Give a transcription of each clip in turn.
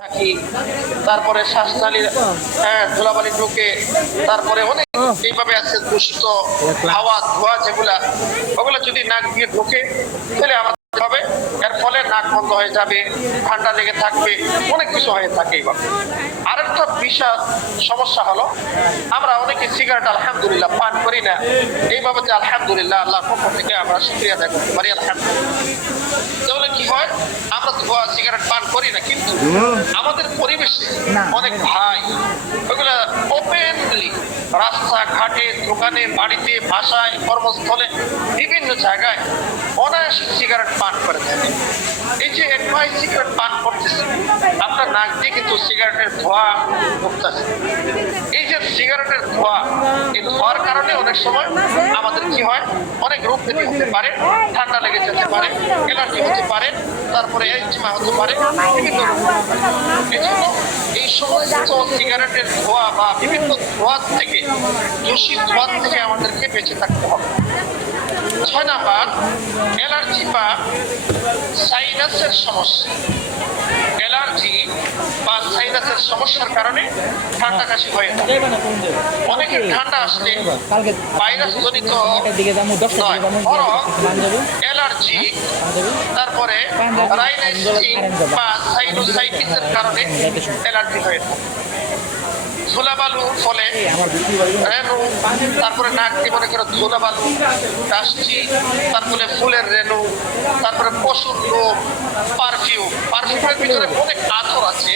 থাকি, তারপরে শ্বাসনালীর ধুলাবালি ঢুকে, তারপরে অনেক এইভাবে আছে দূষিত হাওয়া ধোয়া যেগুলা, ওগুলো যদি নাক দিয়ে ঢুকে তাহলে আমাদের হবে, এর ফলে নাক বন্ধ হয়ে যাবে, ঠান্ডা লেগে থাকবে, অনেক কিছু হয়ে থাকে এইভাবে। আরেকটা বিশাল সমস্যা হলো আমরা অনেকে সিগারেট আলহামদুলিল্লাহ পান করি না, এইভাবে যে আলহামদুলিল্লাহ আল্লাহর পক্ষ থেকে আমরা শুকরিয়া আদায় করতে পারি আলহামদুলিল্লাহ। তাহলে কি হয়, আমরা ধোয়া সিগারেট পান করি না, কিন্তু আমাদের পরিবেশে অনেক ভাই ওইগুলা ওপেনলি রাস্তাঘাটে, দোকানে, বাড়িতে, বাসায়, কর্মস্থলে, বিভিন্ন জায়গায় অনায়াসে সিগারেট পান করে থাকে। এই যে এক ভাই সিগারেট পান করতেছে, আপনার নাক দিয়ে কিন্তু সিগারেটের ধোঁয়া ঢুকতেছে। এই যে সিগারেটের ধোঁয়া, এই ধোঁয়ার কারণে অনেক সময় আমাদের কি হয়, অনেক রোগ ব্যাধি হতে পারে, ঠান্ডা লেগে যেতে পারে, অ্যালার্জি হতে পারে, তারপরে এস্টিমা হতে পারে, বিভিন্ন রোগ। এই জন্য এই সমস্ত সিগারেটের ধোঁয়া বা বিভিন্ন ধোঁয়া থেকে, দূষিত ধোঁয়া থেকে আমাদেরকে বেঁচে থাকতে হবে। 6 নাম্বার, অ্যালার্জি বা সাইনাসের সমস্যা। অ্যালার্জি বা সাইনাসের সমস্যার কারণে ঠান্ডা কাশি হয়ে থাকে। অনেকের ঠান্ডা আসলে ভাইরাস জনিত নয়, বরং অ্যালার্জি, তারপরে রাইনাইটিস বা সাইনোসাইটিসের কারণে অ্যালার্জি হয়ে থাকে। ধুলাবালুর ফলে রেণু, তারপরে নাক দিয়ে মনে করো ধুলাবালু, কাশি, তারপরে ফুলের রেণু, তারপরে পশুর লোম, পারফিউমের ভিতরে অনেক আতর আছে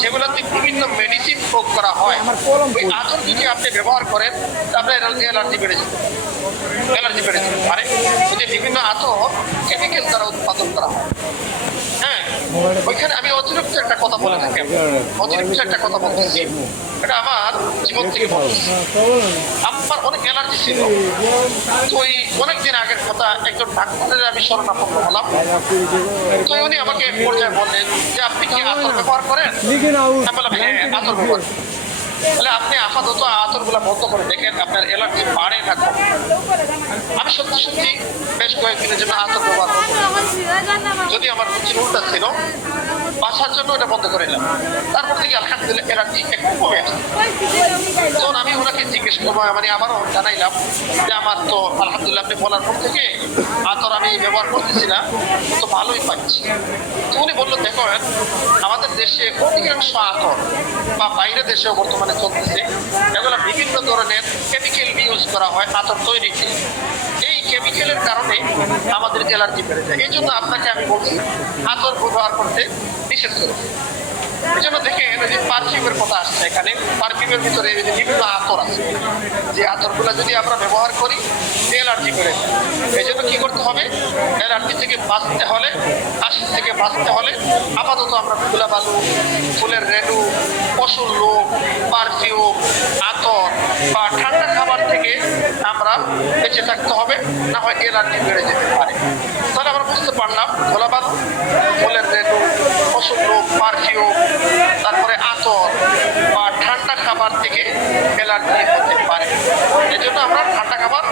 যেগুলোতে বিভিন্ন মেডিসিন প্রয়োগ করা হয়। ওই আতর যদি আপনি ব্যবহার করেন তাহলে অ্যালার্জি বেড়ে যেতে পারে। যে বিভিন্ন আতর কেমিক্যাল দ্বারা উৎপাদন করা হয়। হ্যাঁ, ওইখানে আমি অতিরিক্ত একটা কথা বলে থাকি, বলতেছি, এটা আমার জীবন থেকে বলছি। আমার অনেক অ্যালার্জি ছিল, তো ওই অনেকদিন আগের কথা, একজন ডাক্তারের আমি শরণাপন্ন হলাম। তো উনি আমাকে এক পর্যায়ে বললেন যে আপনি কি আতর ব্যবহার করেন? আমি বললাম হ্যাঁ, আতর ব্যবহার। তাহলে আপনি আপাতত আতর গুলা বন্ধ করে দেখেন আপনার অ্যালার্জি বাড়ে না কমে। আমি সত্যি বেশ কয়েকদিনের জন্য আতর ব্যবহার করবো, যদি আমার রুচির উল্টা ছিল, বাসার জন্য এটা বন্ধ করে নিলাম। তারপর থেকে আলহামদুলিল্লাহ অ্যালার্জি একটু কমে আসে। তখন আমি ওনাকে জিজ্ঞেস করবো, মানে আমারও জানাইলাম যে আমার তো আলহামদুলিল্লাহ আপনি বলার পর থেকে আতর আমি ব্যবহার করতেছি না, তো ভালোই পাচ্ছি। তো উনি বললো দেখো, আমাদের দেশে অধিকাংশ আতর বা বাইরের দেশেও বর্তমানে চলতেছে, এগুলো বিভিন্ন ধরনের কেমিক্যাল ইউজ করা হয় আতর তৈরিতে। এই কেমিক্যালের কারণে আমাদের অ্যালার্জি বেড়ে যায়। এই জন্য আপনাকে আমি বলছি আতর ব্যবহার করতে নিষেধ করুন। এই জন্য দেখেন যে পারফিউমের কথা আসছে এখানে, পারফিউমের ভিতরে বিভিন্ন আতর আছে, যে আতরগুলো যদি আমরা ব্যবহার করি অ্যালার্জি বেড়ে যায়। এই জন্য কি করতে হবে, অ্যালার্জি থেকে বাঁচতে হলে, কাশি থেকে বাঁচতে হলে আপাতত আমরা ধুলাবালু, ফুলের রেণু, পশুর লোম, পারফিউম, আতর বা ঠান্ডা খাবার থেকে আমরা বেঁচে থাকতে হবে, না হয় অ্যালার্জি বেড়ে যেতে পারে। তাহলে আমরা বুঝতে পারলাম ধুলাবালু, ফুলের রেণু, পশুর লোম, পারফিউম, তারপরে আতর বা ঠান্ডা খাবার থেকে অ্যালার্জি হতে পারে। এই জন্য আমরা ঠান্ডা খাবার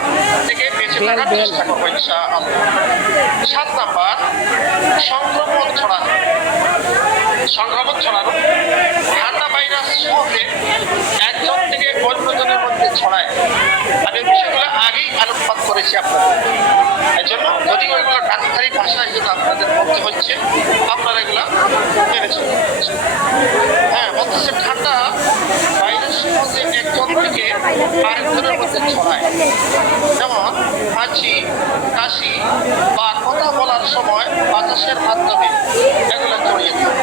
থেকে বেঁচে থাকার চেষ্টা করবো ইনশাআল্লাহ। 7 নাম্বার, সংক্রমণ ছড়ানো। ঠান্ডা ভাইরাস সহজে একজন থেকে অন্যজনের মধ্যে ছড়ায়। আমি বিষয়গুলো আগেই আলোকপাত করেছি আপনাদের। এই জন্য যদি ওইগুলো ডাক্তারি ভাষায় যদি আপনাদের বলতে হচ্ছে, আপনারা এগুলা মেনে চলবেন। হ্যাঁ, বলতেছে ঠান্ডা ভাইরাস সহজে একজন থেকে আরেকজনের মধ্যে ছড়ায়, যেমন হাঁচি, কাশি বা কথা বলার সময় বাতাসের মাধ্যমে এগুলো ছড়িয়ে থাকে।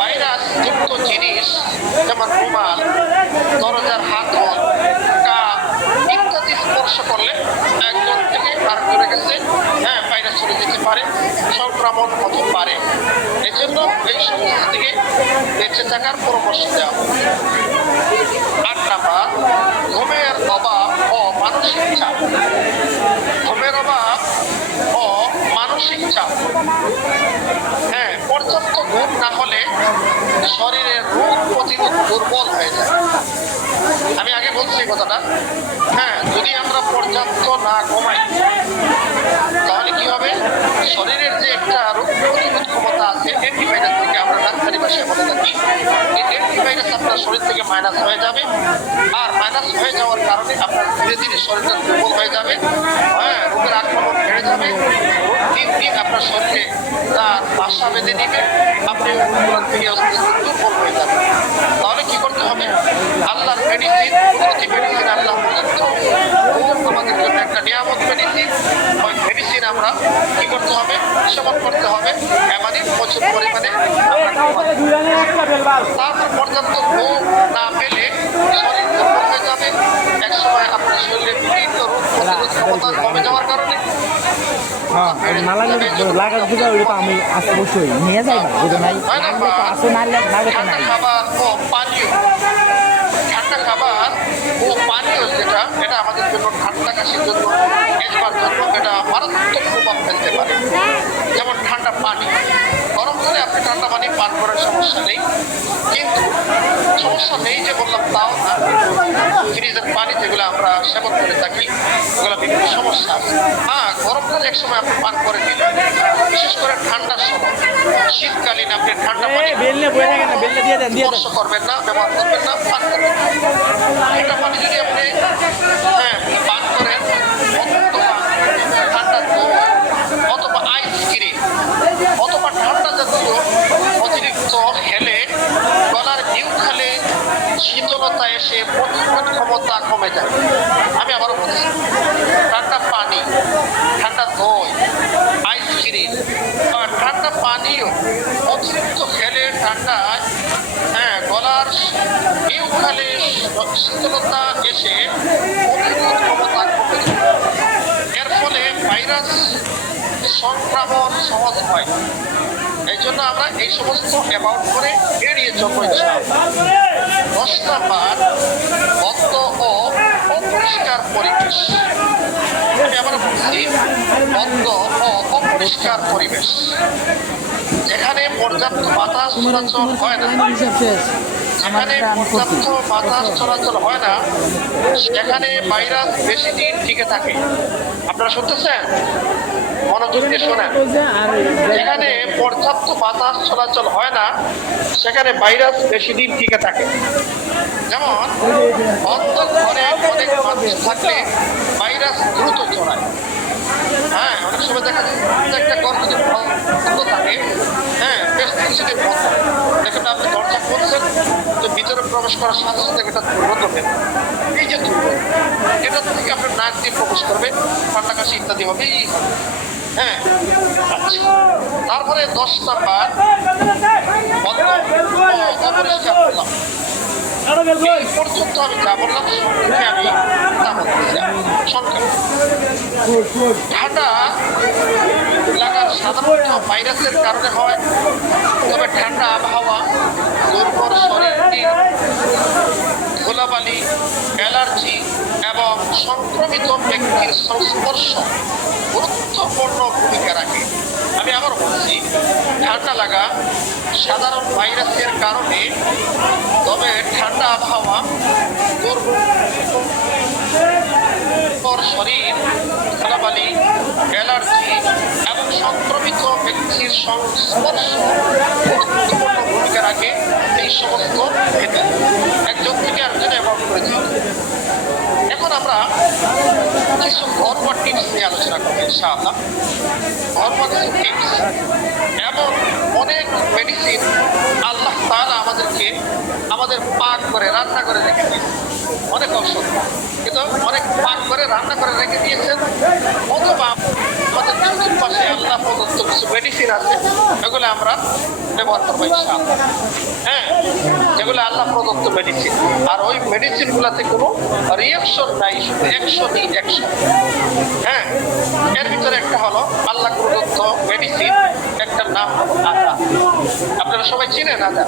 ভাইরাস যুক্ত জিনিস যেমন রুমাল, দরজার হাতল, কাপ ইত্যাদি স্পর্শ করলে একজন থেকে আরেকজনের কাছে ভাইরাস চলে যেতে পারে, সংক্রমণ হতে পারে। এই জন্য এই সমস্যা থেকে বেঁচে থাকার পরামর্শ দেওয়া হবে। 8 নাম্বার, ঘুমের অভাব ও মানসিক চাপ। ঘুমের অভাব ও মানসিক চাপ, হ্যাঁ, পর্যাপ্ত ঘুম না হলে শরীরের রোগ প্রতিরোধ দুর্বল হয়ে যায়। আমি আগে বলছি এই কথাটা। হ্যাঁ, যদি আমরা পর্যাপ্ত না ঘুমাই তাহলে কি হবে, শরীরের যে একটা রোগ প্রতিরোধ ক্ষমতা আছে অ্যান্টিভাইরাস থেকে আমরা ডাক্তারি আমরা সেবনে থাকি, এই অ্যান্টিভাইরাস আপনার শরীর থেকে মাইনাস হয়ে যাবে। আর মাইনাস হয়ে যাওয়ার কারণে আপনার ধীরে ধীরে শরীরটা দুর্বল হয়ে যাবে, হ্যাঁ, রোগের আক্রমণ বেড়ে যাবে। রোগ দিন দিন আপনার শরীরে তার বাসা বেঁধে নিবে, আপনি থেকে আস্তে আস্তে দুর্বল হয়ে যাবেন। তাহলে কি করতে হবে? আল্লাহর মেডিসিন, কুদরতি মেডিসিন আল্লাহ আমাদের জন্য একটা নিয়ামত মেডিসিন। ওই মেডিসিন আমরা কি করতে হবে? সেবন করতে হবে, এমনই প্রচুর পরিমাণে। তারপর পর্যাপ্ত ঘুম না পেলে শরীর দুর্বল হয়ে যাবে। একসময় আপনার শরীরে বিভিন্ন রোগ প্রতিরোধ ক্ষমতা কমে যাওয়ার কারণে খাবার ও পানীয়, ঠান্ডা খাবার ও পানীয় যেটা, এটা আমাদের জন্য ঠান্ডা কাশির জন্য, এজমার জন্য এটা মারাত্মক প্রভাব ফেলতে পারে। যেমন ঠান্ডা পানি, গরম করে আপনি ঠান্ডা পানি পান করার সমস্যা নেই, কিন্তু সমস্যা নেই যে বললাম তাও না। ফ্রিজের পানি যেগুলো আমরা সেবন করে থাকি ওগুলো বিভিন্ন সমস্যা আছে। হ্যাঁ, গরম করে এক সময় আপনি পান করে দিলেন, বিশেষ করে ঠান্ডার সময়, শীতকালীন আপনি ঠান্ডা পানি স্পর্শ করবেন না, ব্যবহার করবেন না, পান করবেন না। ঠান্ডা পানি যদি আপনি পান করেন, অথবা ঠান্ডা দুধ অথবা আইসক্রিম অথবা ঠান্ডা জাতীয় অতিরিক্ত খেলে, গলার ঢেউ খেলে শীতলতা এসে প্রতিরোধ ক্ষমতা কমে যায়। আমি আবারও বলছি, ঠান্ডা পানি, ঠান্ডা দই, আইসক্রিম আর ঠান্ডা পানীয় অতিরিক্ত খেলে ঠান্ডায় গলার ঢেউ খেলে শীতলতা এসে প্রতিরোধ ক্ষমতা কমে যায়। এর ফলে ভাইরাস সংক্রমণ সহজ হয়। এই জন্য আমরা এই সমস্ত অ্যাভয়েড করে এড়িয়ে চলবো ইনশাআল্লাহ। 10 নাম্বার, বদ্ধ ও অপরিষ্কার পরিবেশ। আমি আবার বলছি, বদ্ধ ও অপরিষ্কার পরিবেশ। যেখানে পর্যাপ্ত বাতাস চলাচল হয় না, যেখানে পর্যাপ্ত বাতাস চলাচল হয় না, সেখানে ভাইরাস বেশি দিন টিকে থাকে। আপনারা শুনতেছেন? মনোযোগ দিয়ে শোনেন। যেখানে পর্যাপ্ত বাতাস চলাচল হয় না, সেখানে ভাইরাস বেশি দিন টিকে থাকে। যেমন বন্ধ ঘরে অনেক মানুষ থাকলে ভাইরাস দ্রুত ছড়ায়। হ্যাঁ, অনেক সময় দেখা যায় একটা ঘর যদি বন্ধ থাকে, বেশ কিছুদিন বন্ধ, দেখেন আপনি দরজা খুলছেন, তো ভিতরে প্রবেশ করার সাথে সাথে এটা দুর্গন্ধ হবে। এই যে দুর্গন্ধ, এটা থেকে আপনার নাক দিয়ে প্রবেশ করবে, ঠান্ডা কাশি ইত্যাদি হবে। আচ্ছা, তারপরে 10 নাম্বার, অপরিষ্কার করলাম। এই পর্যন্ত আমি যা বললাম আমি তা বলতেছি। সংক্ষেপ, ঠান্ডা লাগার সাধারণত ভাইরাসের কারণে হয়, তবে ঠান্ডা আবহাওয়া, দুর্বল শরীর, ধুলাবালি, অ্যালার্জি এবং সংক্রমিত ব্যক্তির সংস্পর্শ গুরুত্বপূর্ণ ভূমিকা রাখে। আমি আবার বলছি, ঠান্ডা লাগা সাধারণ ভাইরাসের কারণে, তবে ঠান্ডা আবহাওয়া, দুর্বল শরীর, ধুলাবালি, অ্যালার্জি এবং সংক্রমিত ব্যক্তির সংস্পর্শ গুরুত্বপূর্ণ ভূমিকা রাখে। এই সমস্ত ক্ষেত্রে একজন থেকে আরেকজনে ব্যবহার করেছি। এখন আমরা কিছু ঘরোয়া টিপস নিয়ে আলোচনা করবো ইনশাআল্লাহ। ঘরোয়া কিছু টিপস, এমন অনেক মেডিসিন আল্লাহ তাআলা আমাদেরকে আমাদের পাক করে রান্না করে রেখে দিয়েছে। অনেক ঔষধ কিন্তু অনেক পাক করে রান্না করে রেখে দিয়েছেন, অথবা আমাদের চতুর্পাশে আল্লাহ প্রদত্ত কিছু মেডিসিন আছে, এগুলো আমরা ব্যবহার করবো ইনশাআল্লাহ। যেগুলো আল্লাহ প্রদত্ত মেডিসিন, আর ওই মেডিসিন গুলাতে কোনো রিয়াকশন নাই, শুধু অ্যাকশনই অ্যাকশন। এর ভিতরে একটা হলো আল্লাহ প্রদত্ত মেডিসিন, একটা নাম হলো আদা। আপনারা সবাই চিনেন আদা।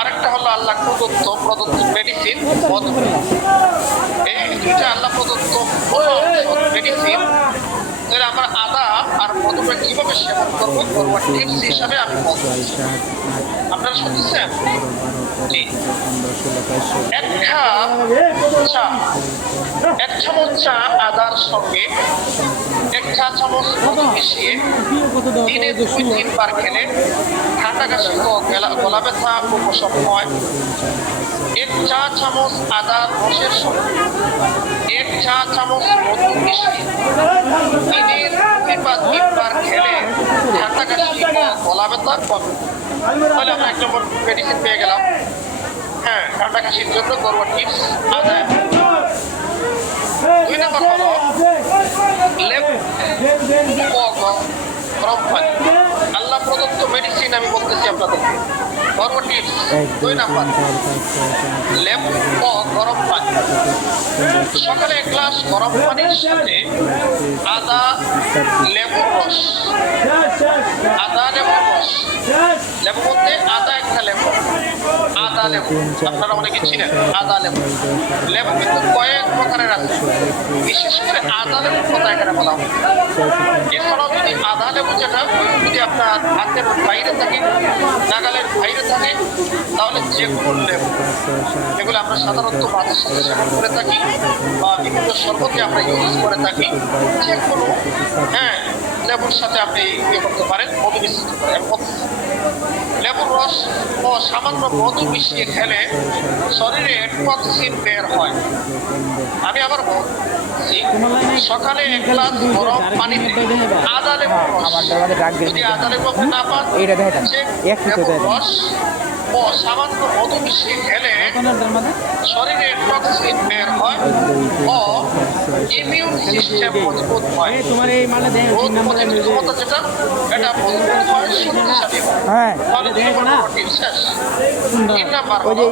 আরেকটা হলো আল্লাহ প্রদত্ত মেডিসিন মধু। এই দুইটা আল্লাহ প্রদত্ত মেডিসিন। তাহলে আমরা আদা আর মধুটা কিভাবে সেবন করবো, টিপস হিসাবে আমি বলবো। আপনারা শুনছেন? জি। এক চামচ চা আদার সঙ্গে 1 চা চামচ মধু মিশিয়ে দিনে 2-3 বার খেলে ঠান্ডা কাশি ও গলা ব্যথা উপশম হয়। 1 চা চামচ আদার রসের সঙ্গে 1 চা চামচ মধু মিশিয়ে দিনে 2 বা 3 বার খেলে ঠান্ডা কাশি ও গলা ব্যথা কমে। তাহলে আমরা 1 নম্বর মেডিসিন পেয়ে গেলাম। হ্যাঁ, ঠান্ডা কাশির জন্য ঘরোয়া টিপস আদায়। 2 নম্বর হলো লেবু ও গরম পানি। আল্লাহ প্রদত্ত মেডিসিন আমি বলতেছি আপনাদেরকে। ঘরোয়া টিপস 2 নম্বর লেবু ও গরম পানি। সকালে 1 গ্লাস গরম পানির সাথে আদা লেবুর রস, লেবু বলতে আদা একটা লেবু, আদা লেবু আপনারা অনেকে চিনেন। আদা লেবু কিন্তু কয়েক প্রকারের আছে, বিশেষ করে আদা লেবুর কথা এখানে বলা হয়। এছাড়াও যদি আদা লেবু যেটা যদি আপনার হাতের বাইরে থাকে, নাগালের বাইরে থাকে, তাহলে যে কোনো লেবু, যেগুলো আমরা সাধারণত মাছের সাথে সেবন করে থাকি বা বিভিন্ন শরবতে আমরা ইউজ করে থাকি, যে কোনো লেবুর সাথে আপনি ইয়ে করতে পারেন, মধু মিশ্রিত করে। লেবুর রস ও সামান্য মধু মিশিয়ে খেলে শরীরে টক্সিন বের হয়। আমি আবার বলছি, সকালে 1 গ্লাস গরম পানিতে আদা লেবুর রস, যদি আদা লেবু আপনি না পান, লেবুর রস ও সামান্য মধু মিশিয়ে খেলে শরীরে টক্সিন বের হয় ও ইমিউন সিস্টেম মজবুত হয়। রোগ প্রতিরোধ ক্ষমতা যেটা এটা মজবুত হয়, শক্তিশালী হয়। তাহলে 2 নম্বর টিপস শেষ। 3 নম্বর হলো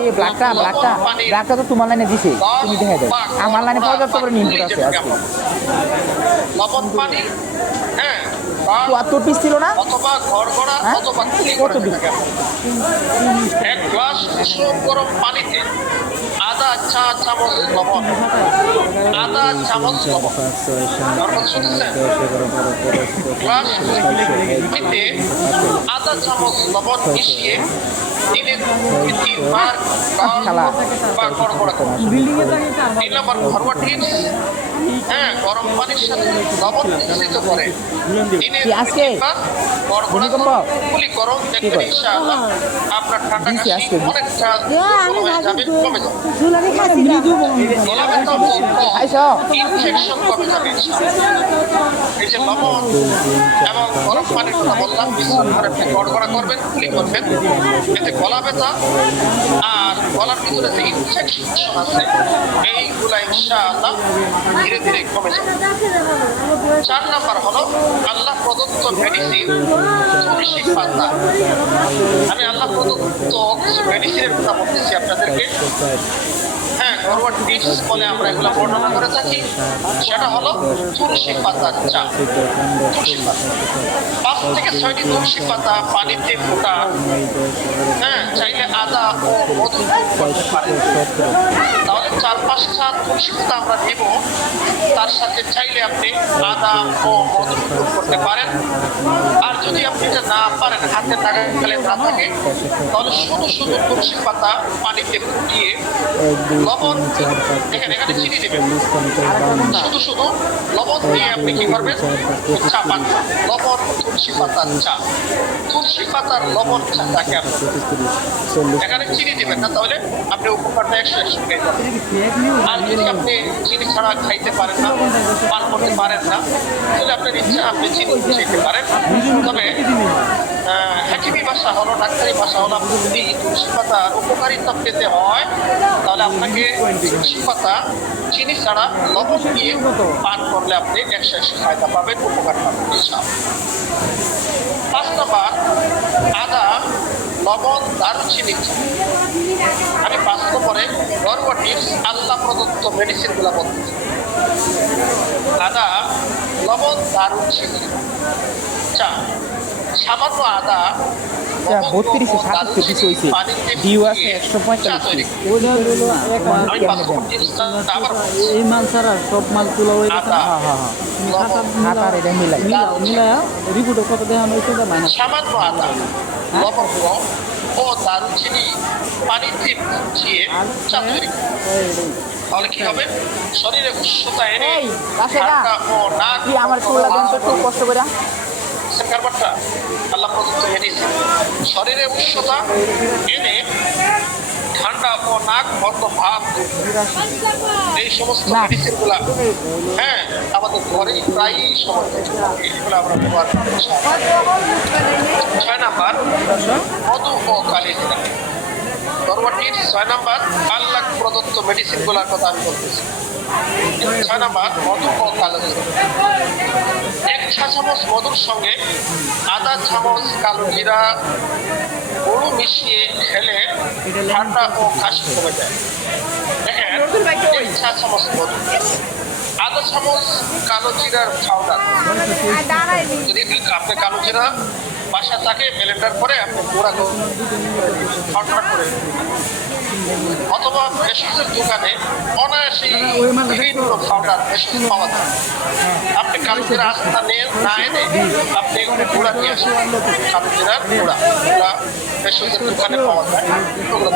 ব্ল্যাকটা তো তোমার লাইনে দিছে, তুমি দেখে দাও। আমার লাইনে পর্যাপ্ত করে ইনপুট আছে আজকে। লবণ পানি, 74 পিস ছিল না, অথবা ঘড়ঘড়া অথবা কুলি করে থাকে। 1 গ্লাস কুসুম গরম পানিতে আদা চা চামচ লবণ, আদা চামচ লবণ, শুনছেন? গ্লাস পানিতে আদা চামচ লবণ মিশিয়ে দিনে 2-3 বার বা গড়গড়া করুন। 3 নম্বর ঘরোয়া টিপস, গরম পানির সাথে লবণ মিশ্রিত করে দিনে 2-3 বার গড়গড়া কুলি করুন। দেখবেন ইনশাআল্লাহ আপনার ঠান্ডা কাশি অনেকটা হয়ে যাবে, কমে যাবে। গলা ব্যথা ইনফেকশন কমে যাবে ইনশাআল্লাহ। এই যে লবণ এবং গরম পানির কথা বললাম, মিশ্রণ করে আপনি গড়গড়া করবেন, কুলি করবেন, এতে গলা ব্যথা আর গলার ভিতরে যে ইনফেকশন আছে এইগুলা ইনশাআল্লাহ ধীরে ধীরে কমে যাবে। 4 নম্বর হলো আল্লাহ প্রদত্ত মেডিসিন তুলসী পাতা। আমি আল্লাহ প্রদত্ত কিছু মেডিসিনের কথা বলতেছি আপনাদেরকে। ঘরোয়া টিপস বলে আমরা এগুলো বর্ণনা করে থাকি। সেটা হলো তুলসী পাতার চা। তুলসী পাতা 5 থেকে 6টি তুলসী পাতা পানিতে ফোটা, চাইলে আদা ও মধু করতে পারেন। তাহলে 4-5টা তুলসী পাতা আমরা দেব, তার সাথে চাইলে আপনি আদা ও মধু করতে পারেন। আর যদি আপনি এটা না পারেন, হাতে নাগালে না থাকে, তাহলে শুধু শুধু তুলসী পাতা পানিতে ফুটিয়ে লবণ, এখানে চিনি দেবেন, শুধু শুধু লবণ দিয়ে আপনি কি করবেন, চা পান। লবণ তুলসী পাতার চা, তুলসী পাতার লবণ চাটাকে আপনি এখানে চিনি দেবেন না, তাহলে আপনি উপকারটা 100 পেয়ে যাবেন। আর যদি আপনি চিনি ছাড়া খাইতে পারেন না, পান করতে পারেন না, তাহলে আপনার ইচ্ছা আপনি চিনি খেতে পারেন। তবে হাকিমি ভাষা হলো, ডাক্তারি ভাষা হলো, আপনি যদি তুলসী পাতার উপকারিতা পেতে হয়, তাহলে আপনাকে তুলসী পাতা চিনি ছাড়া লবণ দিয়ে পান করলে আপনি 100 ফায়দা পাবেন, উপকার পাবেন ইনশাআল্লাহ। 5 নম্বর আদা, লবণ, দারুচিনি। আমি 5 নম্বরে ঘরোয়া টিপস আল্লাহ প্রদত্ত মেডিসিন গুলা বলতেছি। আদা, লবণ, দারুচিনি চা। সামান্য আদা 32-37 পিস হয়েছে, ভিউ আছে 145। এই মাল ছাড়া সব মাল তোলা হয়ে গেছে। সামান্য আদা, লবঙ্গ, ও দারুচিনি পানিতে ফুটিয়ে চা তৈরি করে। তাহলে কি হবে? শরীরে উষ্ণতা এনে এই, রাশেদা, ঠান্ডা ও নাক কি আমার চুলটা দেন তো একটু কষ্ট করে? কারবারটা আল্লাহ প্রদত্ত মেডিসিন। শরীরে উষ্ণতা এনে ঠান্ডা ও নাক বন্ধ ভাব দূর করে। এই সমস্ত না। মেডিসিন গুলা আমাদের ঘরেই প্রায়ই সময় এগুলো আমরা ব্যবহার করি। 6 নাম্বার মধু ও কালিজিরা। পরবর্তী 6 নাম্বার আল্লাহ প্রদত্ত মেডিসিন গুলার কথা আমি বলতেছি। 6 নাম্বার মধু ও কালিজিরা। 1 চা চামচ মধুর সঙ্গে আধা চামচ কালো জিরা গরু মিশিয়ে খেলে ঠান্ডা ও কাশি কমে যায়। দেখেন, 1 চা চামচ মধু, আধা চামচ কালো জিরার পাউডার। যদি আপনি কালো জিরা বাসা থাকে ব্লেন্ডার করে আপনি গুঁড়া পাউডার করে, অথবা ভেষজের দোকানে অনায়াসেই বিভিন্ন পাউডার ভেষজ পাওয়া যায়। আপনি কালো জিরা আস্তা না এনে আপনি গুঁড়া নিয়ে আসেন। কালো জিরার গুঁড়া ভেষজের দোকানে পাওয়া যায়। ওগুলো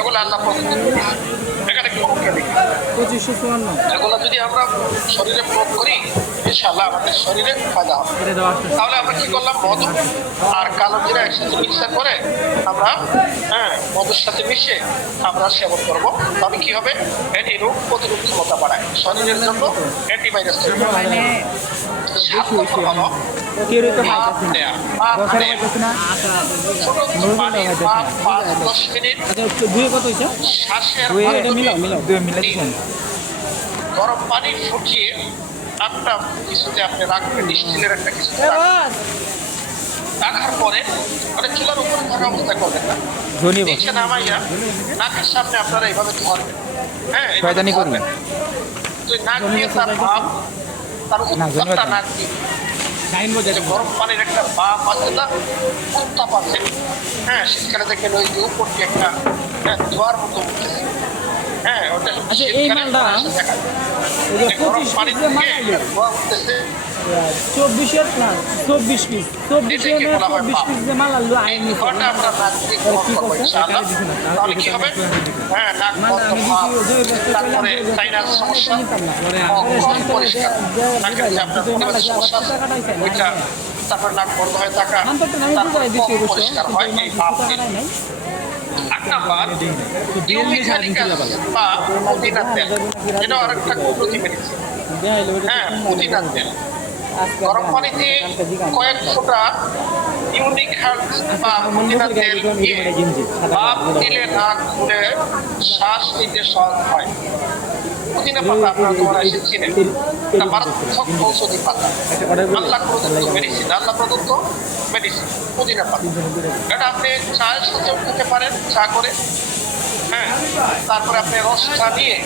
এগুলো আল্লাহ পছন্দ করে। এখানে কি দেখি 2554 এগুলো যদি আমরা শরীরে প্রয়োগ করি ইনশাআল্লাহ আমাদের শরীরে ফায়দা হবে। তাহলে আমরা কি করলাম? মধু আর কালো জিরা একসাথে মিক্সার করে আমরা মধুর সাথে মিশে আমরা সেবন করবো। তাহলে কি হবে? এটি রোগ প্রতিরোধ ক্ষমতা বাড়ায়, শরীরের জন্য অ্যান্টিভাইরাস তৈরি করে। মানে সাত নম্বর হলো কেউ তো ভাপ পাইতেছি না, নেয়া। ভাপ বসার নেয়া। পাইতেছি না। ছোট পানি ভাপ 5-10 মিনিট আচ্ছা দুয়ে কত হইছে শ্বাসের দুয়ে মাধ্যমে মিলাও দুই মিলে দিছেন। গরম পানি ফুটিয়ে একটা কিছুতে আপনি রাখবেন, স্টিলের একটা কিছু রাখার পরে মানে চুলার উপরে থাকা অবস্থা করবেন না, ধনী নিচে নামাইয়া নাকের সামনে আপনারা এইভাবে ধরবেন। এইভাবে শয়তানি করবেন। তো নাক দিয়ে তার ভাব, তার না, উত্তাপটা ধন্যবাদ। নাক দিয়ে যে গরম পানির একটা ভাব আছে না, উত্তাপ আছে। শীতকালে দেখেন ওই যে উপর দিয়ে একটা ধোয়ার মতো উঠতেছে। ওটা আচ্ছা, এই শীতকালে মালটা মানুষের দেখা যায়। এই যে গরম 25 পানি পিস থেকে মানাইলো ধোয়া উঠতেছে। 24 না 24 পিস 24 এটাকে বলা হয় 24 পাপ। পিস যে মাল আনলো এই আইনি ধোঁয়াটা আমরা নাক দিয়ে গ্রহণ করবো ইনশাআল্লাহ। তাহলে কি হবে? নাক বন্ধ ভাব, তারপরে সাইনাস সমস্যা কম পরিষ্কার, নাকের যে আপনার পরিবেশ সমস্যা আছে ওইটা, তারপর নাক বন্ধ হয়ে থাকা, তারপর কম পরিষ্কার হয় এই ভাব দিয়ে। 8 নাম্বার ইউমিক্যালিকাস বা পুদিনা তেল। এটাও আরেকটা কুদরতি মেডিসিন। পুদিনা তেল গরম পানিতে কয়েক ফোঁটা ইউনিক হার্বস বা পুদিনা তেল দিয়ে ভাপ দিলে নাক খুলে শ্বাস নিতে সহজ হয়। পুদিনা পাতা আপনারা তোমরা এসে চিনেন, এটা মারাত্মক ঔষধি পাতা। আল্লাহ প্রদত্ত মেডিসিন, আল্লাহ প্রদত্ত মেডিসিন পুদিনা পাতা। এটা আপনি চায়ের সাথেও খেতে পারেন, চা করে। তারপরে আপনি রস চা নিয়ে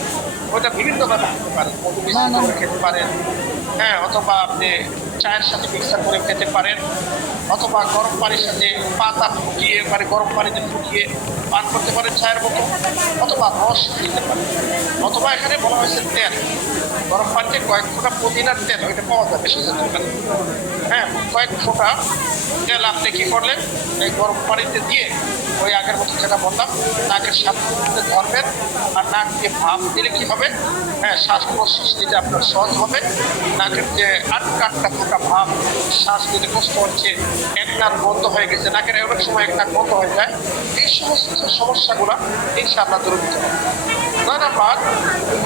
ওইটা বিভিন্নভাবে খেতে পারেন, মধু মিশ্রিত করে খেতে পারেন। অথবা আপনি চায়ের সাথে মিক্সার করে খেতে পারেন, অথবা গরম পানির সাথে পাতা ফুটিয়ে মানে গরম পানিতে ফুটিয়ে পান করতে পারেন চায়ের মতো, অথবা রস দিতে পারেন। অথবা এখানে বলা হয়েছে তেল, গরম পানিতে কয়েক ফোঁটা পুদিনার তেল, ওইটা পাওয়া যাবে সেজন্য দোকানে। কয়েক ফোঁটা তেল আপনি কি করলেন, এই গরম পানিতে দিয়ে ওই আগের মতো যেটা বললাম নাকের সামনে ধরবেন, আর নাক দিয়ে ভাপ দিলে কি হবে? শ্বাস প্রশ্বাস নিতে আপনার সহজ হবে। নাকের যে আটকা থাকা ভাব, শ্বাস নিতে কষ্ট হচ্ছে, এক নাক বন্ধ হয়ে গেছে, নাকের অনেক সময় এক নাক বন্ধ হয়ে যায়, এই সমস্ত সমস্যাগুলো ইনশাআল্লাহ দূরীভূত হবে। 9 নাম্বার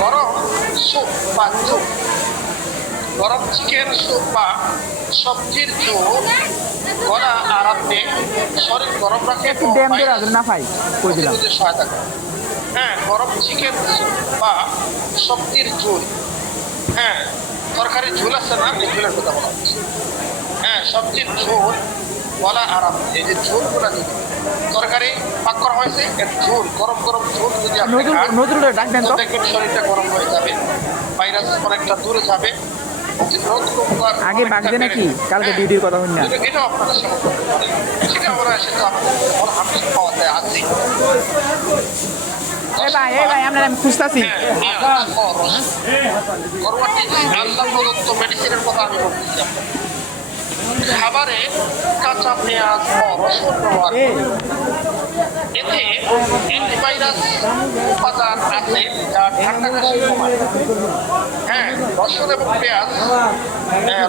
গরম স্যুপ বা চুপ, গরম চিকেন স্যুপ বা সবজির ঝোল গলা আরাম দেয়, শরীর গরম রাখে, একটু ড্যাম দিয়ে রাখবেন না ভাই, কই দিলাম। প্রতিরোধে সহায়তা করে। গরম চিকেন স্যুপ বা সবজির ঝোল, তরকারির ঝোল আছে না, এই ঝোলের কথা বলা হচ্ছে। সবজির ঝোল গলা আরাম, এই যে ঝোলগুলো যদি তরকারি পাক করা হয়েছে এর ঝোল, গরম গরম ঝোল যদি আপনি খান, নতুন ডাক দেন তো। দেখবেন শরীরটা গরম হয়ে যাবে, ভাইরাস অনেকটা দূরে যাবে। আগে বাগদে নাকি কালকে ডিউটির কথা হই না। এটাও আপনারা সেবন করতে পারেন। সেটা আমরা সেটা আমাদের হামেশা পাওয়া যায় আছি। এই ভাই আমরা আমি খুঁজতাছি। পরবর্তী আল্লাহ প্রদত্ত মেডিসিনের কথা আমি বলতেছি আপনাকে। খাবারে কাঁচা পেঁয়াজ ও রসুন ব্যবহার করুন। এতে অ্যান্টিভাইরাস উপাদান আছে যা ঠান্ডা কাশি কমায়। হ্যাঁ, রসুন এবং পেঁয়াজ,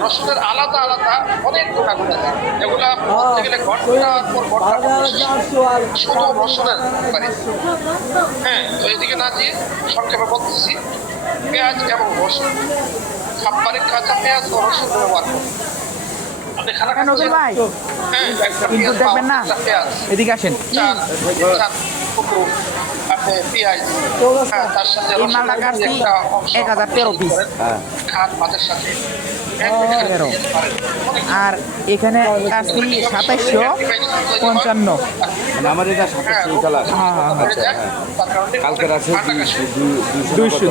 রসুনের আলাদা আলাদা অনেক গুণাগুণ আছে, যেগুলা বলতে গেলে ঘন্টার পর ঘন্টা শুধু রসুনের উপকারী। হ্যাঁ, তো এদিকে না দিয়ে সংক্ষেপে বলতেছি, পেঁয়াজ এবং রসুন, খাবারে কাঁচা পেঁয়াজ ও রসুন ব্যবহার করুন। আপনি খানা খাচ্ছেন, ভাই হ্যাঁ, একটা কিন্তু পেঁয়াজ দেখবেন না, একটা পেঁয়াজ, এদিকে আসেন। চার টুকরো আপনি পেঁয়াজ, হ্যাঁ, তার সাথে এই রসুন মালটা কাটছি একটা অংশ 1013 পিস। খান ভাতের সাথে আর এখানে কাটছি 2755। মানে আমার এটা 27 কালার। কালকে আছে 200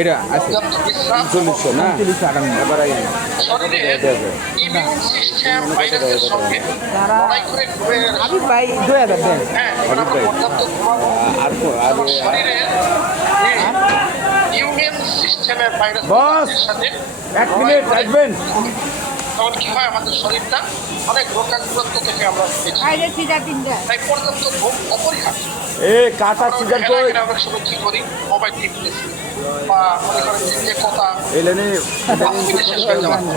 এটা আছে 40 না 3958। এবার আই ইমিউন সিস্টেম ভাইরাসের সঙ্গে লড়াই করে ঘুরে আমি ভাই 2000 দেন। হ্যাঁ, এবার আমরা পর্যাপ্ত ঘুমাবো। আর আমার শরীরের ইমিউন সিস্টেমের ভাইরাসের সাথে 1 মিনিট রাখবেন। তখন কি হয়, আমাদের শরীরটা অনেক রোগাক্রান্ত থেকে আমরা বেঁচে যাই। তাই পর্যাপ্ত ঘুম অপরিহার্য। এ কাটা সিজন কই এর অনেক সময় কি করি, মোবাইল টিপতেছি বা মনে করেন যে কথা এলেনে শেষ হয়ে যাওয়ার পর,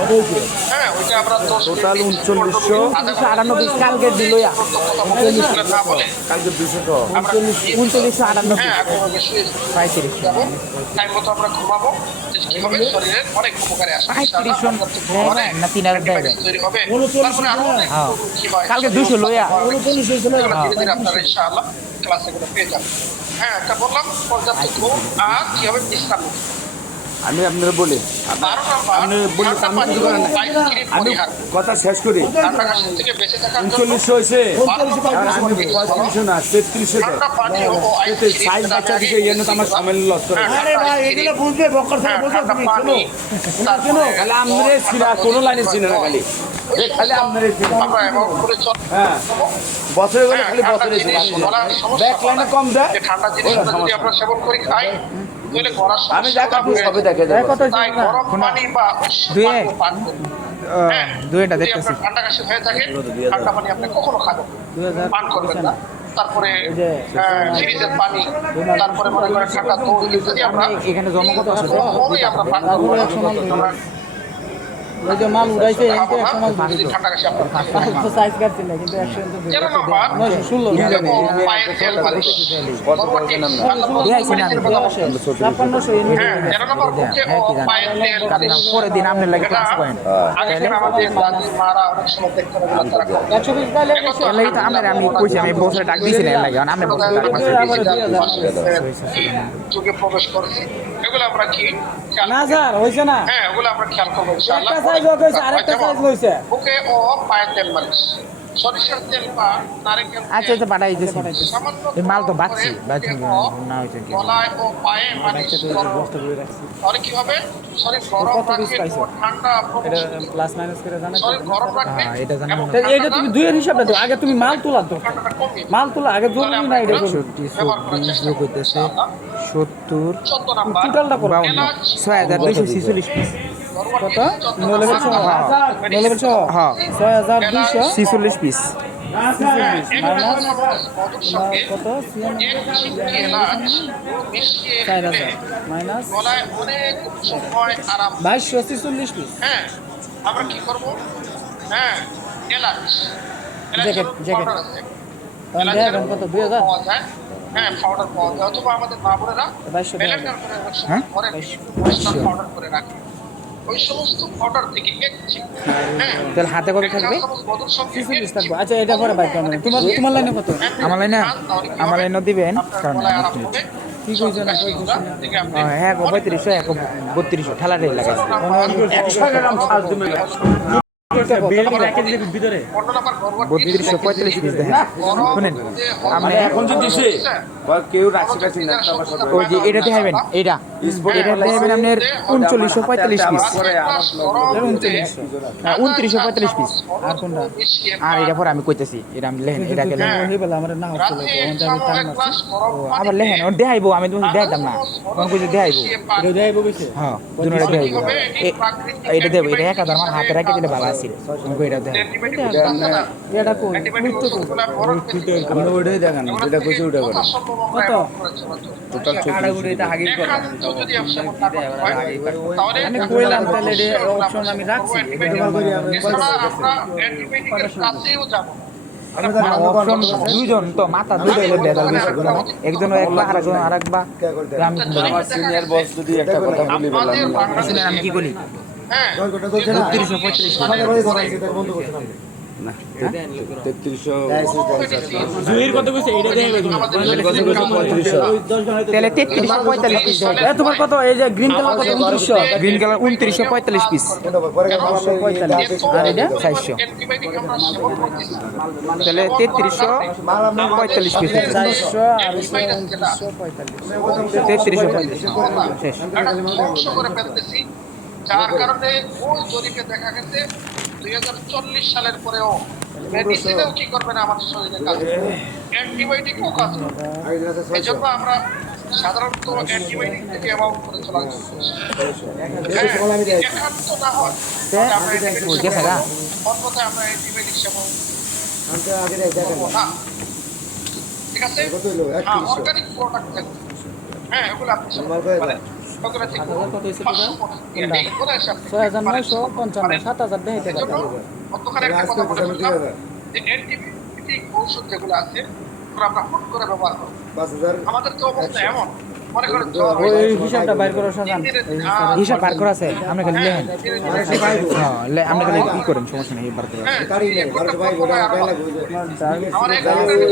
হ্যাঁ, ওইটা আমরা 10 টোটাল 3900 3998 কালকে দিলয়া না বলে কালকে 200 তো আমরা 3998 হ্যাঁ একেবারে শুয়ে 35 যাবো, টাইম মতো আমরা ঘুমাবো। কি হবে, শরীরের অনেক উপকারে আসবে। 35 জন দেয় না 3000 দেয়। তৈরি হবে। তারপরে আরো অনেক কি হয়, কালকে 200 লইয়া ধীরে ধীরে আপনারা ইনশাআল্লাহ ক্লাসে গুলো পেয়ে যাবেন। হ্যাঁ, একটা বললাম পর্যাপ্ত ঘুম আর কি হবে, বিশ্রাম। আমি আপনাদের বলি 12 নাম্বার, আপনি বললে ঠান্ডা পানি ও আমি আইসক্রিম পরিহার। কথা শেষ করি। ঠান্ডা কাশি থেকে বেঁচে থাকার জন্য 3900 হইছে আর আমি 12 3500 না 3300 ঠান্ডা পানি ও এতে সাইজ বাচ্চা দিকে এনে তো আমার সামান্য লস করে আরে ভাই, এগুলো বুঝবে, বকর স্যার বুঝবে তুমি শোনো। খালি আমরে ছিলা কোন লাইনে ছিল না খালি এ খালি আমরে ছিল আমরা এমন করে চল। হ্যাঁ বছরে করে খালি বছরে ছিল ব্যাক লাইনে কম দেয় যে ঠান্ডা জিনিস যদি আমরা সেবন করি খাই, তাহলে গলার সমস্যা আমি যা কাপড় হয়ে সবে যায়। দেখে কত তাই গরম পানি বা উষ্ণ দুয়ে? পানি পান করুন। হ্যাঁ, দুইটা যদি দেখতেছি। আপনার ঠান্ডা কাশি হয়ে থাকে, ঠান্ডা পানি আপনি কখনো খাবেন না, পান করবেন না। তারপরে ফ্রিজের পানি, তারপরে মনে করেন ঠান্ডা দই যদি আমরা এখানে জন্মগত আছে তো? কমই আমরা পান করবো না। আমরা ওই যে মাল উড়াইছে খাবো না, একটা যদি ঠান্ডা কাশি আপনার থাকে। তো সাইজ কাটছিল কিন্তু 100 তেরো নম্বর, 916 পায়ের তেল মালিশ। পরবর্তী দিয়েছি না আমি। হ্যাঁ, 13 নম্বর বুকে ও পায়ের তেল মালিশ। পরের দিন আপনার লাগে এটা ক্লাস পয়েন্ট। আগেকার আমাদের দাদি মারা অনেক সময় দেখতেন এগুলো তারা করে। 120 টাকা এর লাগি তো আমি কইছি আমি বছরে ডাক দিছি না এর লাগি আমি বছরে ডাক যুগে প্রবেশ করছি, এগুলো আমরা কি খেয়াল না করি? স্যার হইছে না হ্যাঁ, ওগুলো আমরা খেয়াল করবো ইনশাআল্লাহ। একটা size হয়েছে, আরেকটা যেমন size হয়েছে। বুকে ও পায়ের তেল মালিশ, সরিষার তেল বা নারকেল তেল আচ্ছা তো পাঠাই দিছি। সামান্য এই মাল তো গরম বাচ্চি করে বাচ্চি বুকে ও না হইছে কি গলায় ও পায়ে মালিশ করুন। তাহলে কি হবে, শরীর গরম রাখবে, ঠান্ডা প্রবেশ করবে। প্লাস মাইনাস করে জানেন শরীর গরম রাখবে হ্যাঁ, এটা জানি এবং না। তো এইটা তুমি দুইয়ের হিসাবে দাও আগে তুমি মাল তোলা তো ঠান্ডাটা কমিয়ে মাল তোলা আগে জরুরি না এটা করো। 64 হইতেছে 70 14 নাম্বার টোটালটা করো 52 6246 পিস। কত লেভেল সহ লেভেল সহ হ্যাঁ 6200 46 পিস। মাইনাস কত এলাচ মিশিয়ে 4000 মাইনাস গলায় অনেক সময় আরাম। 2246 পিস হ্যাঁ, আমরা কি করব, হ্যাঁ, এলাচ জ্যাকেট, জ্যাকেট। powder আছে। তাহলে দেখেন কত 2000 পাওয়া যায়। হ্যাঁ, পাউডার পাওয়া যায়, অথবা আমাদের মা বোনেরা 2200 ব্লেন্ডার করে অনেক সময় হ্যাঁ? ঘরে পাউডার করে রাখে। ওই সমস্ত পাউডার থেকে এক চিমটি, হ্যাঁ, তাহলে হাতে কত থাকবে? এক চামচ মধুর সঙ্গে 46 থাকবে আচ্ছা এটা পরে বাইক করবেন তোমার লাইনে কত আমার লাইনে আমার লাইনে দিবেন কারণ গলায় আরাম হবে। কি কইছেন না থেকে আপনি হ্যাঁ 3500 3200 ঠেলারে লাগাইছে। 100 গ্রাম ছাড় দিবেন ভিতরে 15 নাম্বার গর্ভবতী 3245 পিস দেখেন শুনেন গরম আপনি এখন যে দিছে বা কেউ রাখছে কাছে না আমার সাথে ওই যে এটা দেখাবেন এইটা এটা দেখাবেন আপনার 3945 পিস পরে আমার 2945 পিস আর কোনটা আর এটা পরে আমি কইতেছি এটা আমি লেহেন এটাকে লেহেন হয়ে গেল আমার না হচ্ছিল তখন আমি টাইম আছে আবার লেহেন ওর দেখাইবো আমি তোমাকে দেখাইতাম না তখন কইতে দেখাইবো এটা দেখাইবো বেশি হ্যাঁ দুনোটা দেখাইবো এটা দেবো এটা একাধার আমার হাতে রাখে দিলে ভালো আছিল আমি কই এটা দেখাই এটা কোন মুক্ত তো আমরা ওইটাই দেখান যেটা কইছে ওটা করে কত টোটাল 34 আমি কইলাম তাহলে এটা অপশন আমি রাখছি অপশন দুইজন তো মাথা দুইটা হইলে বেদাল বেশি কোনো না একজন একবার আরেকজন আরেকবার আমি আমার সিনিয়র বস যদি একটা কথা বলি বললাম শুনেন আমি কি বলি হ্যাঁ 3945 না 3300 জুহির কত কইছে এটা দেখাইবে তুমি তাহলে 3345 পিস দেখাই এ তোমার কত এই যে গ্রিন কালার কত 2900 গ্রিন কালার 2945 পিস আর এটা 400 তাহলে 3345 পিস 400 আর 2945 3345 শেষ ধ্বংস করে ফেলতেছি যার কারণে ওই জরিপে দেখা গেছে 2040 সালের পরেও মেডিসিনেও কি করবে না আমাদের শরীরে কাজ অ্যান্টিবায়োটিকও কাজ করবে এই জন্য আমরা সাধারণত অ্যান্টিবায়োটিক থেকে অ্যাভয়েড করে চলা একান্ত না হয় তাহলে আমরা ওই গেছে গা অন্যথায় আমরা অ্যান্টিবায়োটিক সেবন করবো না। ঠিক আছে হ্যাঁ অর্গানিক প্রোডাক্ট থাকবে হ্যাঁ ওগুলো আপনি সেবন করতে পারেন। ওগুলো ঠিক 6955 7000 দেখাইতে পারবে অতখানি একটা কথা বলে ফেললাম যে অ্যান্টিবায়োটিক ঔষধ যেগুলো আছে ওগুলো আমরা হুট করে ব্যবহার করব আমাদের তো অবস্থা এমন মনে করেন জ্বর ওই হিসাবটা বাইর করো সাজান হিসাব বার করা আছে আমরা খালি লেহেন হ্যাঁ আমরা খালি কি করেন সমস্যা নেই বার করা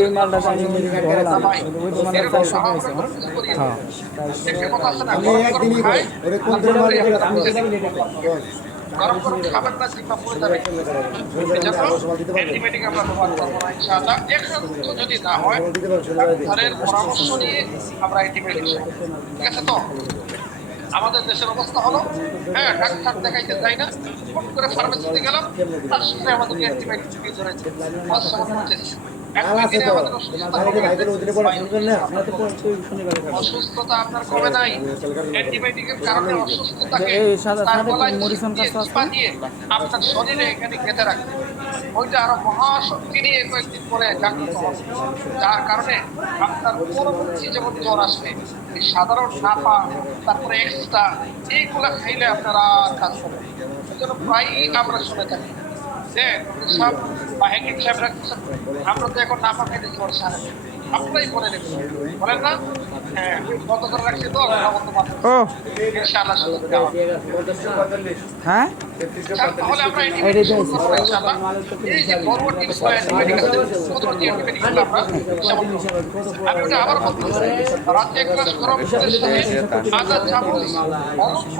এই মালটা জানি ধরলাম ওই দোকানে 400 পাইছে হ্যাঁ গরম করে খাবেন না জিম্মা পড়ে যাবে অ্যান্টিবায়োটিক আমরা ব্যবহার করবো না ইনশাআল্লাহ একান্ত যদি না হয় ডাক্তারের পরামর্শ নিয়ে আমরা অ্যান্টিবায়োটিক ঠিক আছে তো আমাদের দেশের অবস্থা হলো হ্যাঁ ডাক্তার দেখাইতে যাই না ফোন করে ফার্মেসিতে গেলাম তার সাথে আমাদের অ্যান্টিবায়োটিক দিয়ে ধরেছে অসুস্থতা আপনার কমে নাই অ্যান্টিবায়োটিকের কারণে অসুস্থতাকে আপনার শরীরে এখানে গেঁথে রাখবে ওইটা আরো মহাশক্তি নিয়ে কয়েকদিন পরে জাগ্রত হবে যার কারণে আপনার পরবর্তী যেমন জ্বর আসবে এই সাধারণ নাপা তারপরে এক্সট্রা এইগুলা খাইলে আপনারা কাজ করবেন এই জন্য প্রায়ই আমরা শুনে থাকি যে সব বা হ্যাকিং সাহেব রাখতেছেন আমরা তো এখন নাপা খাইতে জ্বর সারে আপনারাই বলে নেবেন বলেন না হ্যাঁ কত করে রাখছি তো ও ইনশাআল্লাহ সুযোগ দেওয়া হ্যাঁ তাহলে আমরা এই যে পরবর্তী পরবর্তী আমরা আমি ওটা আবার বলতেছি রাতে এক গ্লাস গরম আদা চামচ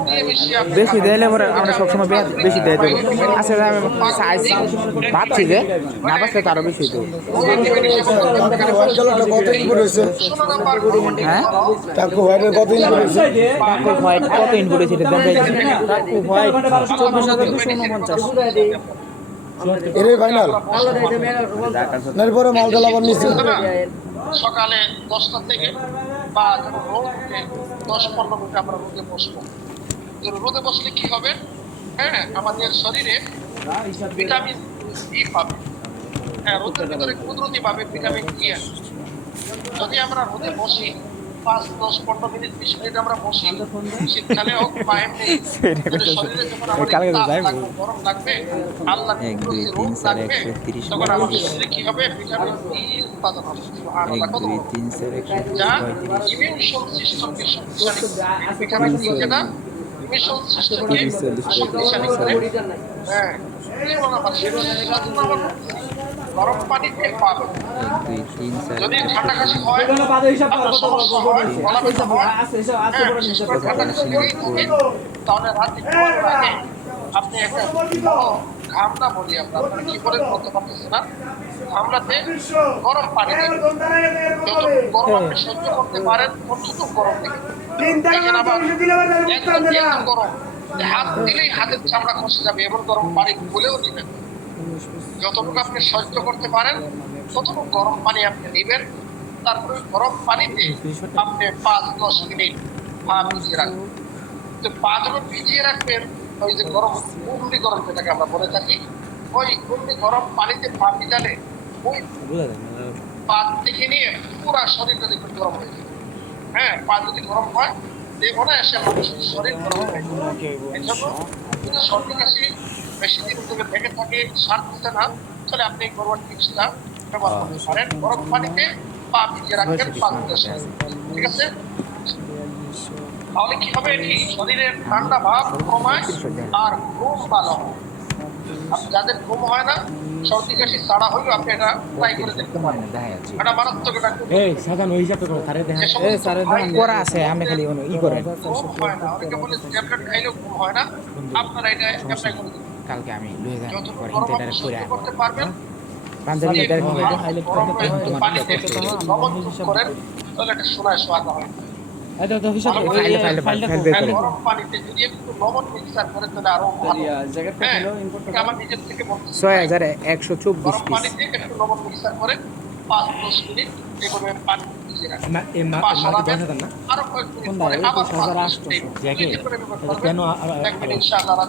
দিয়ে মিশিয়ে বেশি দিলে পরে আমরা সবসময় বেশি দিয়ে দেবো আসলে আমি সাইজ ভাবছি যে না বাসলে তারও বেশি দেবো হ্যাঁ টাকু হোয়াইটের কত ইন করেছে হোয়াইট কত ইন করেছে এটা দাম চাইছি হোয়াইট 14249 এর ফাইনাল এরপরে মালটা আবার নিচে সকালে 10টা থেকে বা যখন রোদ উঠে 10-15 মিনিট আমরা রোদে বসবো রোদে বসলে কি হবে হ্যাঁ আমাদের শরীরে ভিটামিন ডি পাবে হ্যাঁ রোদের ভিতরে কুদরতি পাবে ভিটামিন ডি আছে যদি আমরা রোদে বসি 5-10-15 মিনিট 20 মিনিট আমরা বসি শীতকালে হোক বা এমনি শরীরে যখন আমাদের গরম লাগবে আল্লাহ 1 2 3 4 130 তখন আমাদের শরীরে কি হবে ভিটামিন ডি উৎপাদন হবে 1 2 3 4 যা 135 ইমিউন সিস্টেমকে শক্তিশালী ভিটামিন ডি যেটা ইমিউন সিস্টেমকে শক্তিশালী করে হ্যাঁ গরম পানি খেয়ে পাবে 1 2 3 4 যদি ঠান্ডা কাশি হয় আপনার সমস্যা হয় গলা ব্যথা হয় ঠান্ডা কাশি লেগেই থাকে তাহলে রাতে ঘুমানোর আগে আপনি একটা ঘামটা বলি আমরা, আপনারা কি বলেন বলতে পারতেছি না। ঘামটাতে গরম পানি দিন, যতটুকু গরম আপনি সহ্য করতে পারেন ততটুকু গরম দিন। দেখেন আবার একদম একদম গরম, যে হাত দিলেই হাতের চামড়া খসে যাবে এমন গরম পানি বলেও দিবেন। যতটুকু আপনি সহ্য করতে পারেন ততটুকু গরম পানি আপনি নেবেন। তারপরে গরম পানিতে আপনি 5-10 মিনিট পা ভিজিয়ে রাখবেন। তো পা যখন ভিজিয়ে রাখবেন, ওই যে গরম কুন্ডি গরম যেটাকে আমরা বলে থাকি, ওই কুন্ডি গরম পানিতে পা ভিজালে ওই পা থেকে নিয়ে পুরা শরীরটা দেখবেন গরম হয়ে যাবে। হ্যাঁ, পা যদি গরম হয় দেখো না এসে মানুষের শরীর গরম হয়ে যাবে। এই জন্য যদি সর্দি কাশি বেশি দিন থেকে থেকে থাকে, সারতেছে না, তাহলে আপনি এই ঘরোয়া টিপসটা ব্যবহার করতে পারেন। গরম পানিতে পা ভিজিয়ে রাখবেন 5-10 মিনিট, ঠিক আছে? তাহলে কি হবে, এটি শরীরের ঠান্ডা ভাব কমায় আর ঘুম ভালো হয়। আপনি যাদের ঘুম হয় না, সর্দি কাশি ছাড়া হলেও আপনি এটা ট্রাই করে দেখতে পারেন। এটা মারাত্মক, এটা যে সমস্ত ভাইদের করা আছে, আমি খালি ই করেন। ঘুম হয় না, অনেকে বলে ট্যাবলেট খাইলেও ঘুম হয় না, আপনারা এটা অ্যাপ্লাই করে দিন। কালকে আমি লয়ে যাই যতটুকু পরে গরম হিন্দি আপনি করে সহ্য করতে পারবেন, পাঞ্জাবি এটার কি গরম পানিতে লবণ যোগ করেন, তাহলে এটা সোনায় সোহাগা হয়। গরম পানিতে যদি একটু লবণ মিক্সার করে তাহলে আরো ভালো। হ্যাঁ, এটা আমার নিজের থেকে বলতেছি। 6124 গরম পিস। পানিতে একটু লবণ মিক্সার করে 5-10 মিনিট এভাবে পানি ভিজিয়ে রাখবেন। পা সরাবেন, আরো কয়েক মিনিট পরে আবার 5-10 মিনিট ভিজিয়ে করে এভাবে করবেন। দেখবেন ইনশাআল্লাহ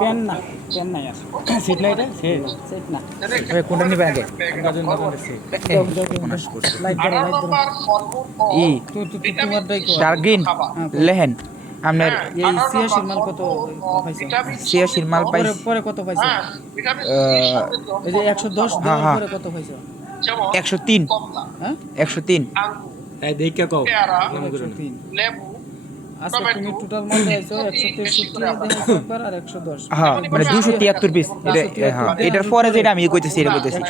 পেন না, পেন নাই আছে। সেট না এটা সেট কোনটা নিবে আগে? ই ডার্ক গ্রিন লেহেন আপনার এই সিয়াশির মাল কত পাইছো? সিয়াশির মাল পাই পরে কত পাইছো? এই যে 110 হ্যাঁ, দেওয়ার হ্যাঁ। পরে কত পাইছো? 103 হ্যাঁ 103 এই দেখা কও 103। লেবু, আচ্ছা তুমি টোটাল মাল দিয়েছো 163 দিয়েছো একবার আর 110। হ্যাঁ মানে 273 পিস হ্যাঁ এটার পরে যেটা আমি কইতেছি এটা কইতেছি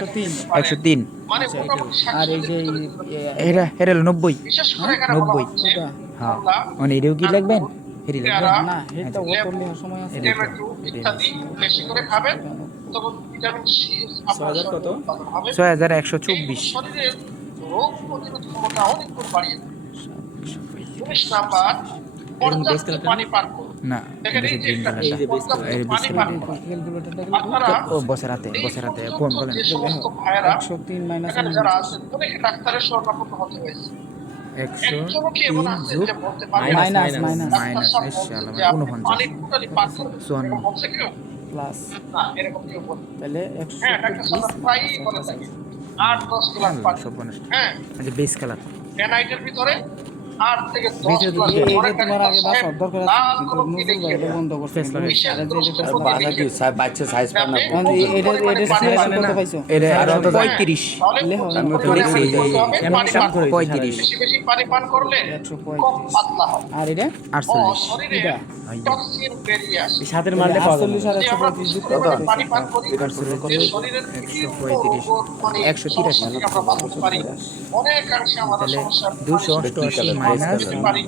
103 মানে মোটামুটি আর এই যে এটা এটা হলো 90 বিশেষ করে এখানে বলা 90 হচ্ছে এটা হ্যাঁ মানে এটাও কি লাগবেন হেরি লাগবেন না এটা বোতল নেওয়ার সময় আছে। টমেটো ইত্যাদি বেশি করে খাবেন, তখন ভিটামিন সি আপনার শরীরে উৎপাদন হবে। 6124 শরীরের রোগ প্রতিরোধ ক্ষমতা অনেক গুণ বাড়িয়ে দেবে। 19 নাম্বার, পর্যাপ্ত পানি পান করুন। না দেখেন এই যে একটা পর্যাপ্ত পানি পান করুন। ক্যালকুলেটরটা আপনারা ও বসরাতে কোন বলেন যে সমস্ত ভাইয়েরা 103 মাইনাস এখানে যারা আছেন অনেকে ডাক্তারের শরণাপন্ন হতে হয়েছে। একজনও কি এমন আছে যে বলতে পারে মাইনাস মাইনাস যে আপনি পানি টোটালি পান করবেন? 54 এরকম বলছে কেউ? প্লাস না, এরকম কেউ বলে না। তাহলে হ্যাঁ, ডাক্তার সাহেব প্রায়ই বলে থাকে 8-10 গ্লাস পানি। হ্যাঁ, আচ্ছা বেস কালার এনাইটের ভিতরে 8 থেকে 10 ভিতরে গ্লাস এই পরে যে তোমার আগে বাস ডাক্তার দরকার সাহেব আছে কিন্তু লাল নজরুল রঙিন ভাই এটা বন্ধ করছে Face লাগাই। বিশেষ আর যে এটা বাধা কি বাচ্চা সাইজ পান না মানে এটা সিয়াশির কত পাইছো? এটা 35 তাহলে লেখো, প্রচুর আমি তো পরিমাণে লিখছি পানি করতে হবে, পানি পান করতে হবে। 35 বেশি বেশি পানি পান করলে 135 কম পাতলা হয় আর এটা ও 48 শরীরে এটা? টক্সিন বেরিয়ে আসে। সাথের মালটা পাওয়া যাবে 48 আর যদি আমরা 135 বেশি যুক্ত পরিমাণে করে পানি পান করি, যে শরীরের মানে 183 সমস্যা থেকে আমরা বাঁচতে পারি। অনেকাংশে আমাদের সমস্যা 288 মাইনাস পারি।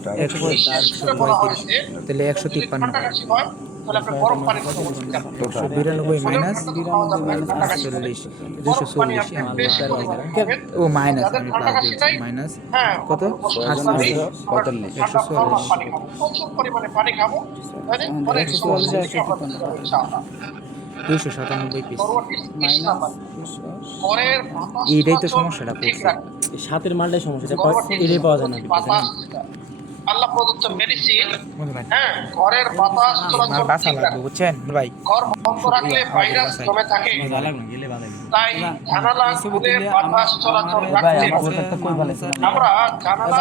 বিশেষ করে বলা হয়েছে তাহলে যদি 153 ঠান্ডা কাশি হয় তাহলে আপনি গরম পানি খাওয়া উচিত না। 92 মাইনাস 48 240 ও মাইনাস আমি প্লাস দিচ্ছি মাইনাস কত প্রচুর পরিমাণে পানি খাবো, অনেক সমস্যা থেকে আমরা বেঁচে যাবো ইনশাআল্লাহ। 297 পিস ঘরের এইটাই তো সমস্যাটা ঠিক করছে। রাখবেন। সাথের মালটাই সমস্যা গর্ভবতী এটাই পাওয়া যায় না বাতাস যেটা, আল্লাহ প্রদত্ত মেডিসিন, হ্যাঁ, ঘরের বাতাস আমার চলাচল বাসা ঠিক লাগবে রাখবে। বুঝছেন ভাই ঘর বন্ধ রাখলে ভাইরাস জমে থাকে, তাই জানালা খুলে বাতাস চলাচল রাখতে হবে। আমরা জানালা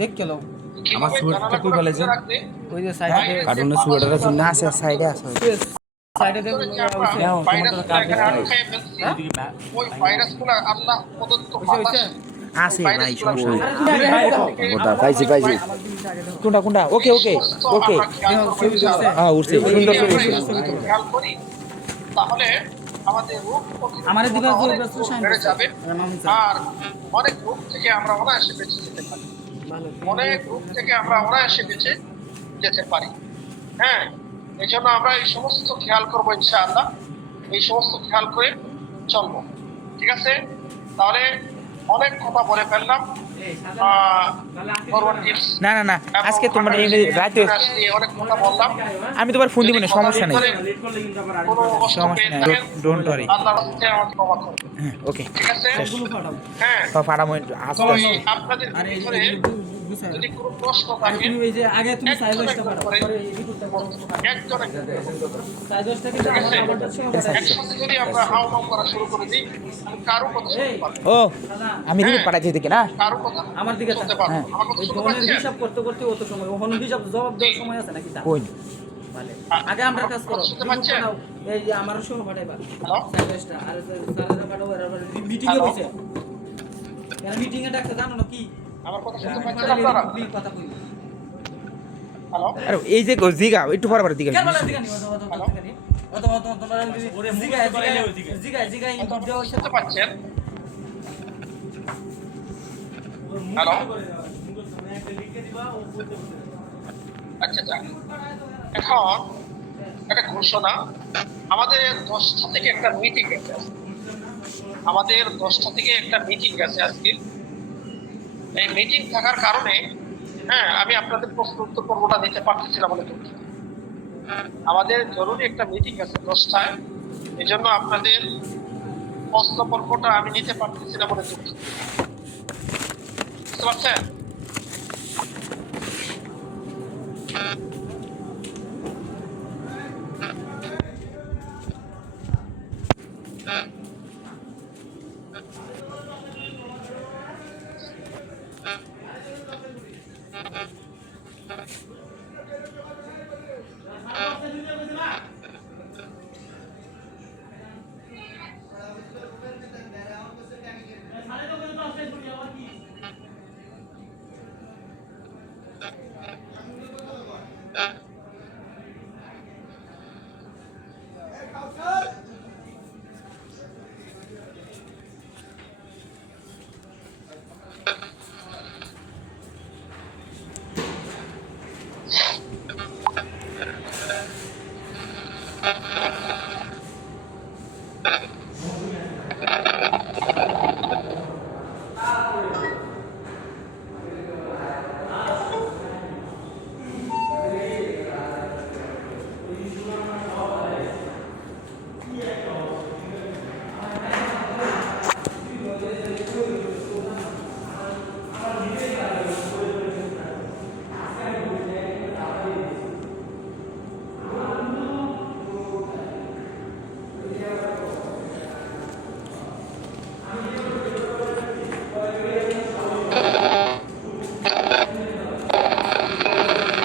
দেখ কেলো কিভাবে জানালা খুলে রাখলে ওই যে সাইডে কার্টুনের সুয়েটার আছে না আছে সাইডে আছে সাইডে দেখ ভাইরাসগুলো এখানে আটকায় ফেলছি, ওই ভাইরাসগুলো আল্লাহ প্রদত্ত বাতাস আছে ভাই সমস্যা নেই। পাইছি কোনটা ওকে ওকে ওকে হ্যাঁ উঠছে সুন্দর করে উঠছে। খেয়াল করি তাহলে আমাদের রোগ আমাদের দিকে প্রতিরোধ যে ব্যস্ত সাইন বেড়ে যাবে করছে। আর অনেক রোগ থেকে আমরা অনায়াসে বেঁচে যেতে পারি। অনেক রোগ থেকে আমরা অনায়াসে বেঁচে যেতে পারি। হ্যাঁ, এই জন্য আমরা এই সমস্ত খেয়াল করবো ইনশাআল্লাহ, এই সমস্ত খেয়াল করে চলবো। ঠিক আছে, তাহলে অনেক কথা বলে ফেললাম। না না না, আজকে তোমার রাতে অনেক কথা বললাম। আমি তোমার ফোন দিব না, সমস্যা নেই, কোনো কষ্ট সমস্যা পেয়ে নেই, থাকেন, ডোন্ট ওয়ারি। আল্লাহর রাস্তাতে আমাকে ক্ষমা করুন। ওকে, ঠিক আছে, হ্যাঁ। পাঠাবো আস্তে তো আস্তে। আপনাদের ভিতরে যদি কোনো প্রশ্ন থাকে একসাথে যদি আমরা হাওমাও করা শুরু করে দিই, কারো কথা শুনতে পারবো না। ও আমি রিপোর্ট পাঠাচ্ছি দেখি না, কারো কথা আমার দিকে শুনতে পারবো না। আমার কথা শুনতে পাচ্ছেন? হিসাব করতে করতে অত সময় ওখানে হিসাব জবাব দেওয়ার সময় আছে নাকি তা? কই আগে আমরা কাজ করো, শুনতে পাচ্ছেন? এই যে আমার সহ পাঠাইবা হ্যালো? সাইলেসটা আর সারাটা পাঠাবো, আর মিটিং এ হইছে, কেন মিটিং এ ডাকতে জানো না কি আমার কথা শুনতে পাচ্ছেন আপনারা? কথা কই হ্যালো? আরে এই যে জিগা একটু পরে পরে দিকে কেন বলা দিগানি অত তোমরা জিগা ইনপুট দেওয়া হইছে। শুনতে পাচ্ছেন? হ্যালো? আচ্ছা আচ্ছা, এখন একটা ঘোষণা, আমাদের 10টা থেকে একটা মিটিং আছে, আমাদের 10টা থেকে একটা মিটিং আছে আজকে। এই মিটিং থাকার কারণে হ্যাঁ আমি আপনাদের প্রশ্ন উত্তর পর্বটা দিতে পারতেছি না বলে দুঃখিত। আমাদের জরুরি একটা মিটিং আছে 10টায়, এই জন্য আপনাদের প্রশ্ন পর্বটা আমি নিতে পারতেছি না বলে দুঃখিত। বুঝতে পারছেন?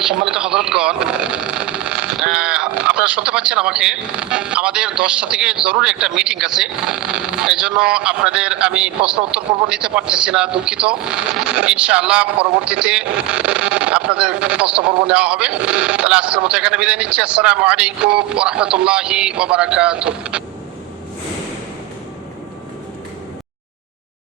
সম্মানিত হযরতগণ, আপনারা শুনতে পাচ্ছেন আমাকে? আমাদের 10টা থেকে জরুরি একটা মিটিং আছে, এই জন্য আপনাদের আমি প্রশ্ন উত্তর পর্ব নিতে পারতেছি না, দুঃখিত। ইনশাআল্লাহ পরবর্তীতে আপনাদের প্রশ্ন পর্ব নেওয়া হবে। তাহলে আজকের মতো এখানে বিদায় নিচ্ছি। আসসালামু আলাইকুম ওয়া রাহমাতুল্লাহি ওয়া বারাকাতুহু।